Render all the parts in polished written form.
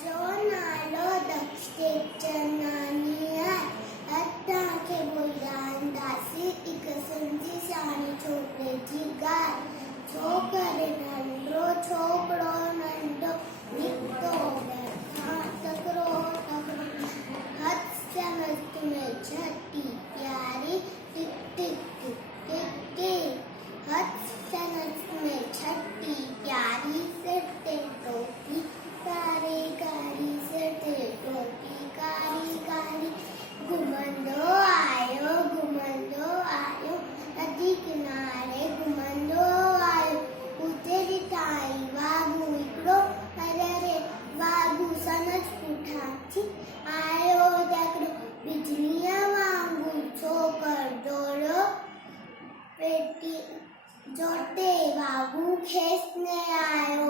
जो नालो दक्षिणानिया अत्ता के बोलान दासी एक संजी शानी छोकरेची गाय छोकरे नंदो छोकरो नंदो निकतो तकरो हाथ से मस्त में छठी प्यारी टिक टिक टिक टिक टिक हाथ से मस्त में छठी प्यारी सिर ते टोपी कारी कारी सिर ते टोपी कारी कारी घुमंदो आयो नदी किनारे घुमंदो आयो उतेरी ताई वागू इकड़ो अरे रे वागू सनज पुठाची आयो देखो बिजलिया वांगू छोकर दौड़ो पेटी जोटे वागू खेसने आयो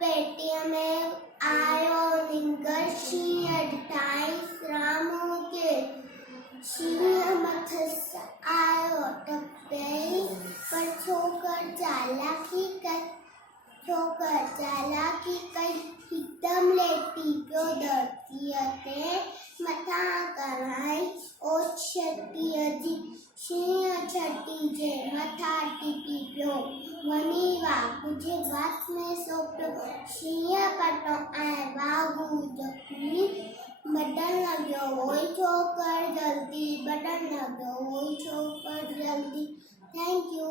पेटिया में आयो निंगर सिंह 28 रामो के सिंह मथस आयो टप्पे पर छोकर चालाकी कई हितम लेती प्यो धरती हते मथा कराई ओ छटी हजी सिंह छटी जे मथा टीपी प्यो वनी वागू जे बात में सोप्यो सिंह कटो आए वागू जखमी बटन लग्यो वही छोकर जल्दी बटन लग्यो वही छोकर जल्दी थैंक यू।